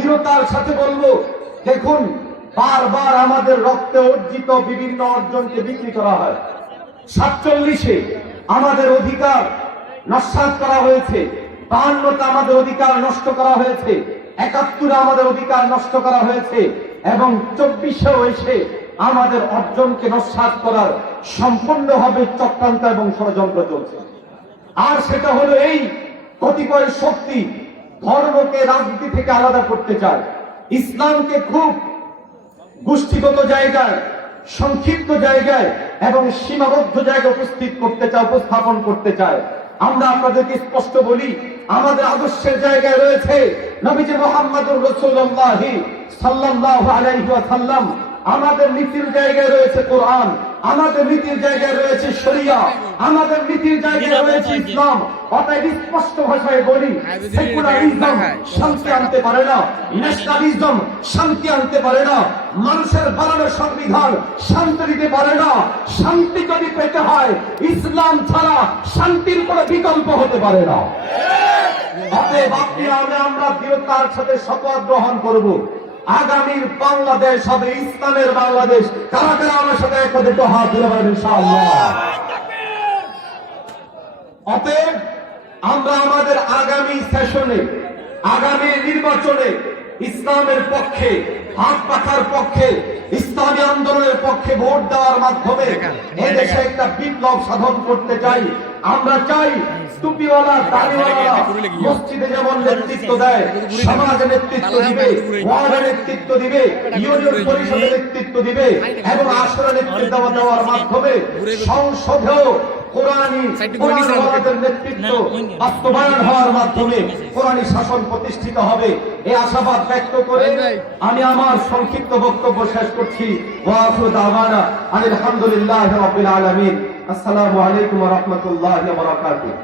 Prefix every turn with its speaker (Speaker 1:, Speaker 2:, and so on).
Speaker 1: দৃঢ়তার সাথে বলব, দেখুন, বারবার আমাদের রক্তে অর্জিত বিভিন্ন অর্জনকে বিক্রি করা হয়। সাতচল্লিশে আমাদের অধিকার নস্বাত করা হয়েছে। বাহান্নতে আমাদের অধিকার নষ্ট করা হয়েছে। একাত্তরে আমাদের অধিকার নষ্ট করা হয়েছে। এবং চব্বিশেও এসে আমাদের অর্জনকে নস্বাত করার সম্পূর্ণভাবে চক্রান্ত এবং ষড়যন্ত্র চলছে। আর সেটা হলো এই কতিপয় শক্তি ধর্মকে রাজনীতি থেকে আলাদা করতে চায়। ইসলামকে খুব গোষ্ঠীগত জায়গায়, সংক্ষিপ্ত জায়গায় এবং সীমাবদ্ধ জায়গায় উপস্থিত করতে চায়, উপস্থাপন করতে চায়। আমরা আপনাদেরকে স্পষ্ট বলি, আমাদের আদর্শের জায়গায় রয়েছে নবীজি মোহাম্মদুর রসুল্লাহি সাল্লাল্লাহু আলাইহি ওয়াসাল্লাম। আমাদের নীতির জায়গায় রয়েছে কোরআন। আমাদের নীতির জায়গায় রয়েছে শরিয়া আমাদের নীতির জায়গায় রয়েছে ইসলাম। অতএব স্পষ্ট ভাষায় বলি সেকুলারিজম শান্তি আনতে পারে না ন্যাশনালিজম শান্তি আনতে পারে না মানুষের বানানো সংবিধান শান্তি দিতে পারে না শান্তি যদি পেতে হয় ইসলাম ছাড়া শান্তির কোনো বিকল্প হতে পারে না। অতএব আপনি আমি আমরা দৃঢ়তার সাথে শপথ গ্রহণ করব। আগামীর বাংলাদেশ হবে ইসলামের বাংলাদেশ। কারা কারা আমার সাথে একসাথে একটু হাত তুলে পারেন অতএব আমরা আমাদের আগামী সেশনে আগামী নির্বাচনে ইসলামের পক্ষে, হাত পাখার পক্ষে, ইসলামী পক্ষে ভোট দেওয়ার মাধ্যমে এদেশে একটা বিপ্লব সাধন করতে চাই। আমরা চাই টুপিওয়ালা দাড়িওয়ালা মসজিদে যেমন নেতৃত্ব দেয় সমাজে নেতৃত্ব দিবে ওয়ার্ডে নেতৃত্ব দিবে ইউনিয়ন পরিষদে নেতৃত্ব দিবে এবং আসরে নেতৃত্ব দেওয়ার মাধ্যমে সংসদেও কোরআনী কোরআনওয়ালাদের নেতৃত্ব বাস্তবায়ন হওয়ার মাধ্যমে কোরআনী শাসন প্রতিষ্ঠিত হবে। এই আশাবাদ ব্যক্ত করে আমি আমার সংক্ষিপ্ত বক্তব্য শেষ করছি। ওয়াফু দাওয়ানা আলহামদুলিল্লাহ রাব্বিল আলামিন। আসসালামু আলাইকুম ওয়া রাহমাতুল্লাহি ওয়া বারাকাতুহু।